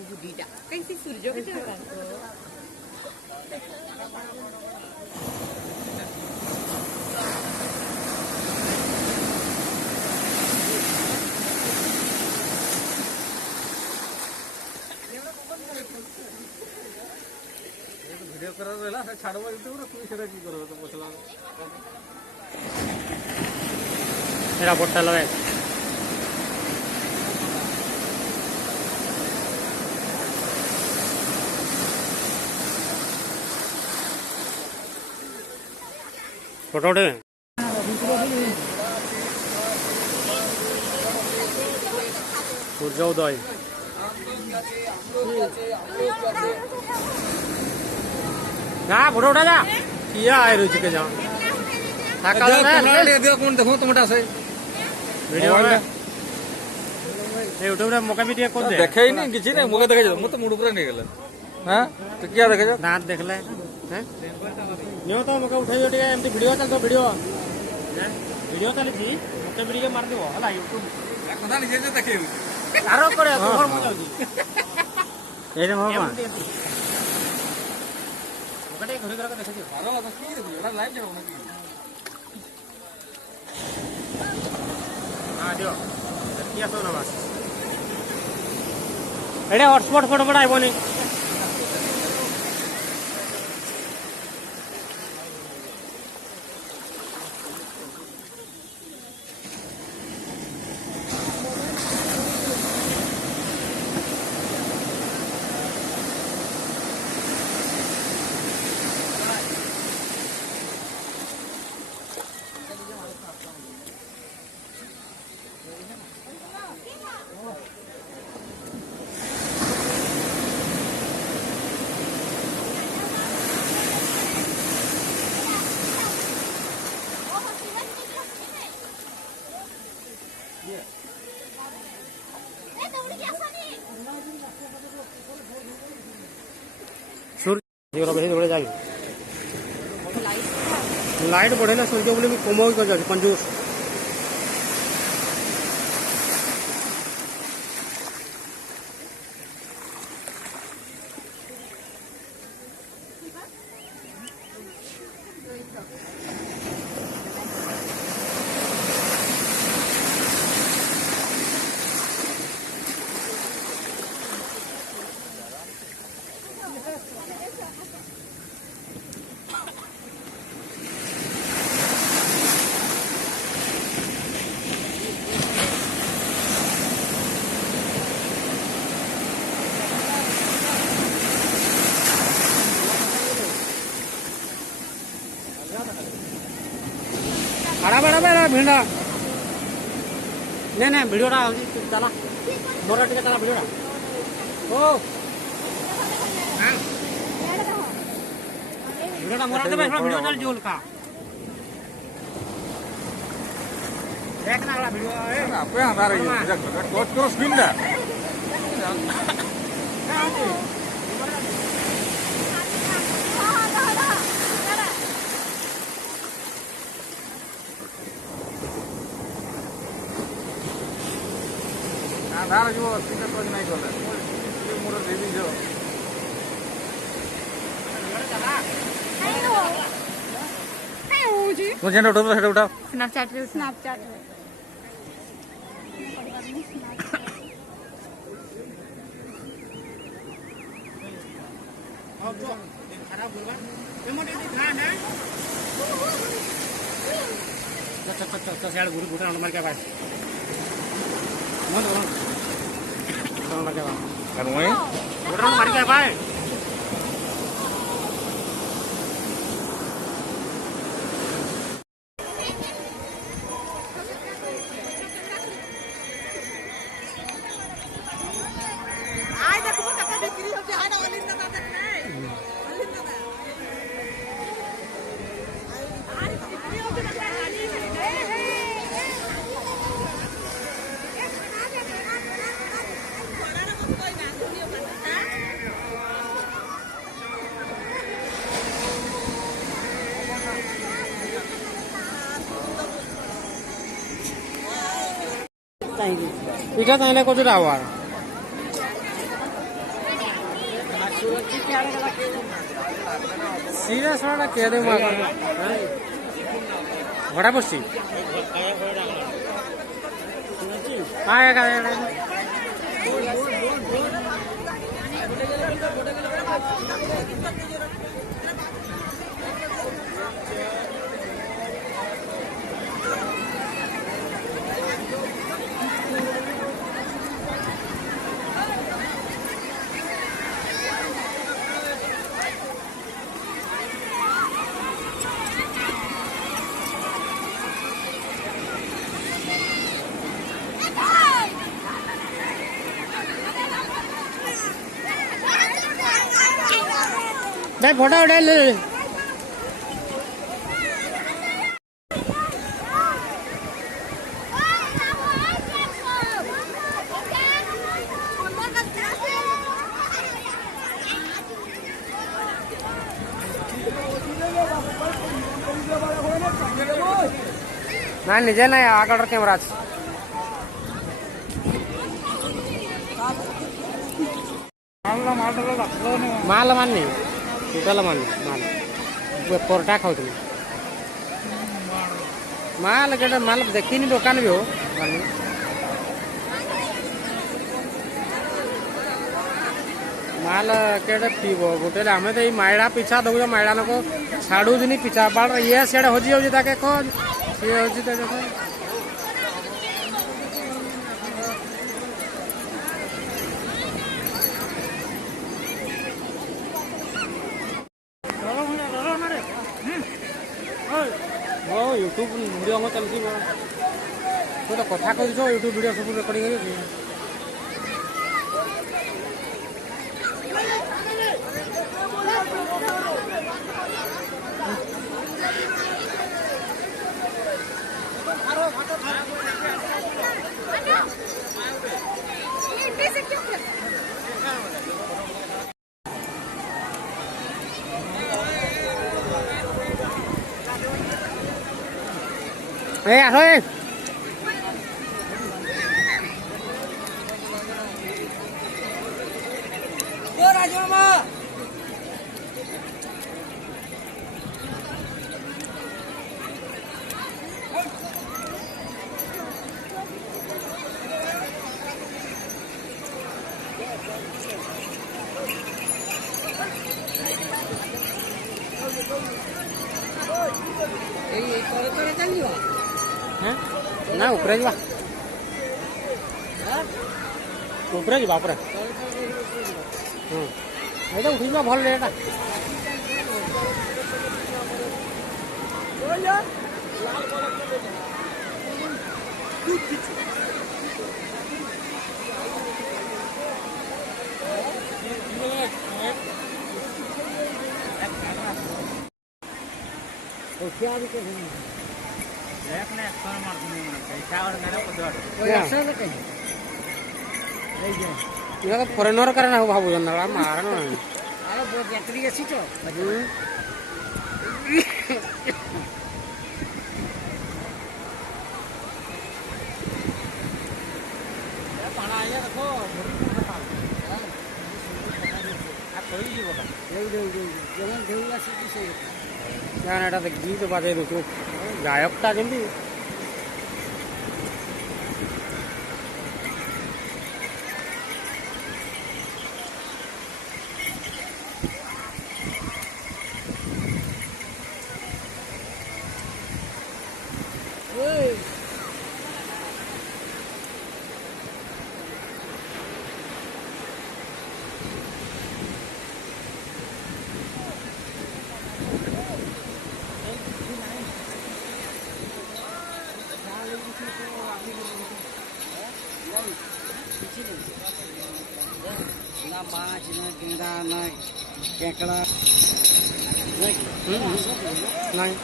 Budida. Kan si Surjo ke jalan ko. Video করার বেলা ছাড়বো ইউটিউবে তুমি সেটা কি করবে তো বলছিলাম मेरा बोटा लगे फोटो उठे सूर्य उदय ना फोटो उठा जा किया आए रुचि के जाओ কোন দেখো তোমারটা আছে ভিডিও यूट्यूब रे मौका भी दिया को दे দেখাই নি কিছু না মুখে দেখা যাবে মত মুড উপরে নিয়ে গেল হ্যাঁ তো কি দেখা যাবে दांत देख ले हैं नियो तो मौका उठाइयो टिके एमती वीडियो चल तो वीडियो हैं वीडियो चली थी मौका वीडियो मार देबो हला यूट्यूब কথা নিজে যে দেখে आरो करे तोर मु जाउजी ए रे मौका मौका घरे घरे देखे दियो ভালো কথা কি দিও এটা লাইভ যাবে নাকি हां दियो किया तो ना बस एडे हॉटस्पॉट फोटो बड़ा आइबो नहीं लाइट बढ़े ना सूर्य बोले कम कर कंजूस खड़ा बड़ा बड़ा भिड़ा नहीं नहीं वीडियो चला मोर टे चला वीडियो ओ वीडियो मोर दे वीडियो चल जोल का देखना वाला वीडियो ए আপে আমার এই কোচ করো স্ক্রিন না আধার জীব স্ক্রিন কোচ নাই চলে মোর রিভিউ যাও কোন যেটা উঠাও সেটা উঠাও Snapchat. खराब बोलवा एमोटे दिखा ना चल यार गुरु गुरु नंबर के पास मन नंबर के पास আর মই गुरु नंबर के पास इटा चाहिए कुछ हवा सीधा सारा क्या दे घोड़ा बसी आएगा भाई फोटो उठा ले ना निजे ना आगे कैमरा माल मानी टोटल माल माल परटा खाऊ माल के माल देखी दुकान भी हो माल के पीब गोटे आम तो ये माइड़ा पिछा दौर माइड़ा लोक छाड़ू दिन पिछा बाड़ ये सीढ़े हजि जाऊँगी खोज सी हजि यूट्यूब वीडियो हम चलती तो कथा कह यूट्यूब वीडियो सब रेकर्डिंग हो thôi ना ऊपर जा ऊपर जा ऊपर ये उठी भल रेट फॉरेनर करे ना भाव मार गीत बजे दू गायकता जमी केकड़ा नहीं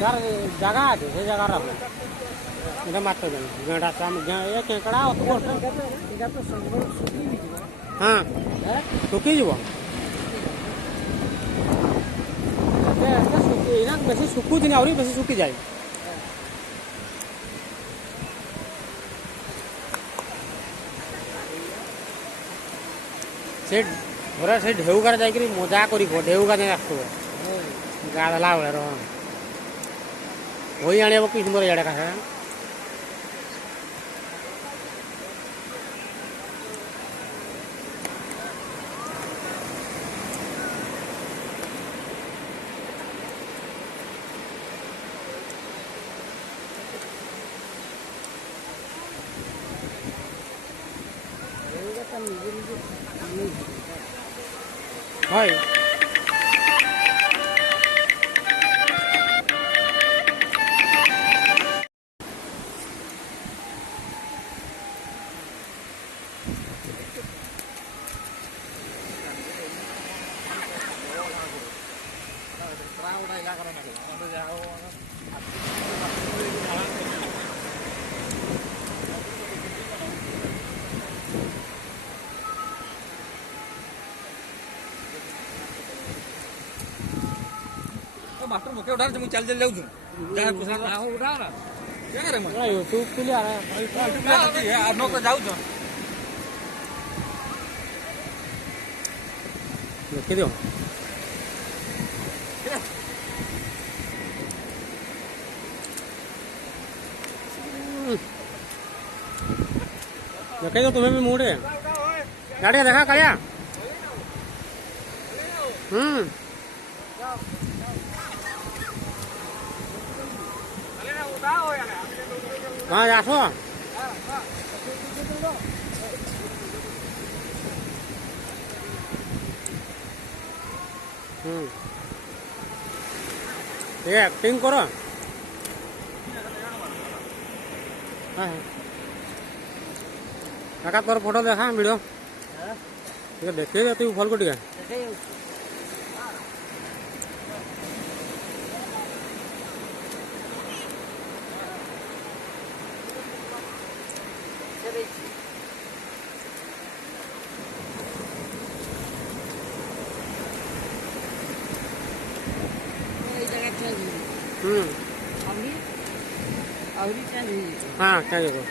यार जगह है ये जगह रहा इधर मत तो गेंडा काम ये केकड़ा हाँ सुखी जीव बेसी सुखुच नहीं बेसी सुखी जाए से घरे से ढेउगार जाइकरी मजा करी ढेउगा नहीं आसो गाधला बेले रह वही आने कि सुंदर इे का है হয় मास्टर मुखे उठा मुझे चल चल जाऊँ उठा क्या रे मैं यूट्यूब के लिए आ रहा है आप लोग जाऊँ देखिए दो देखे तो तुम्हें भी मूड है गाड़ी देखा कालिया हाँ आसो ये एक्टिंग करो हाँ काका तोर फोटो देखा वीडियो देखिए तू भल को टे हाँ चाहिए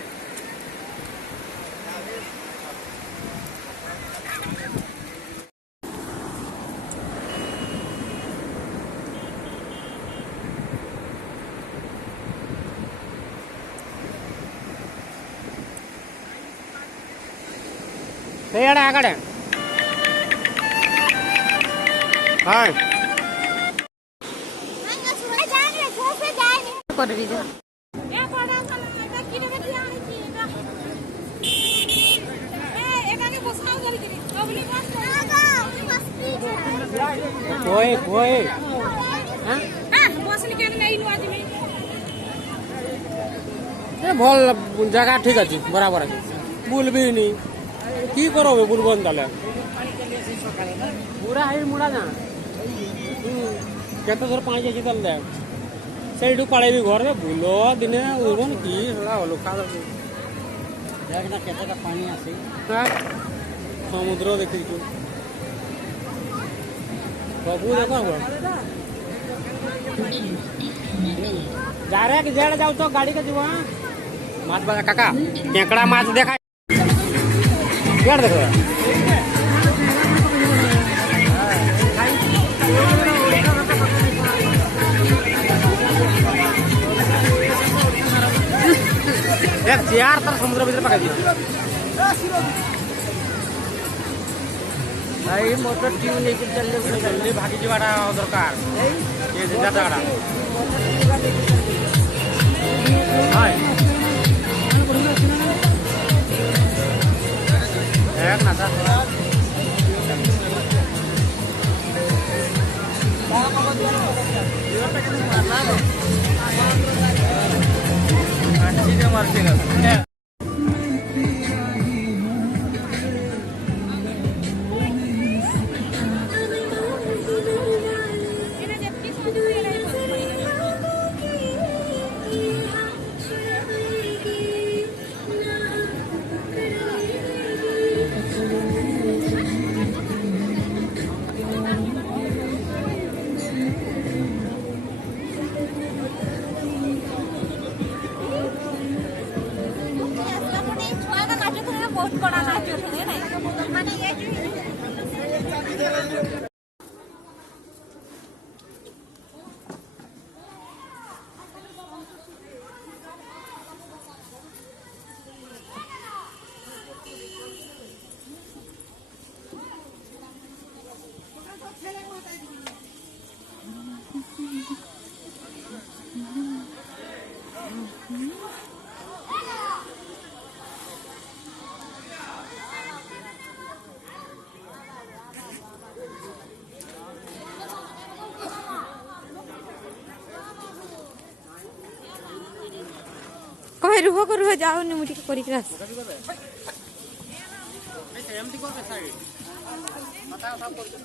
आगड़े हाँ कोई कोई भल जगह ठीक अच्छे बराबर अच्छे बुल भी नहीं की करो बुलबन ताले पूरा हाई मुड़ा ना केते थर पाई जाई तल दे सेठू पळेबी घर में बुलो दिने उबन की हला लोका देख ना केतेटा पानी आसी समुद्र देखि तू बाबू देखो जा रे कि जेड़ जाऊ तो गाड़ी के जीवा माछ बगा काका केकड़ा माछ देखा केड़ देखो एक चार तर समुद्र भीतर पका दियो भाई मोटर ट्यूब लेके चलले भागी जीवाटा दरकार ये जिंदा गाड़ा हाय एक ना था बहुत बड़ा नाच होता है ना माने ये भाई रुह जाऊनी मुझे करिक आस ଏମିତି କର ସାଇଡ୍ କଥା କଥା କରୁଛୁ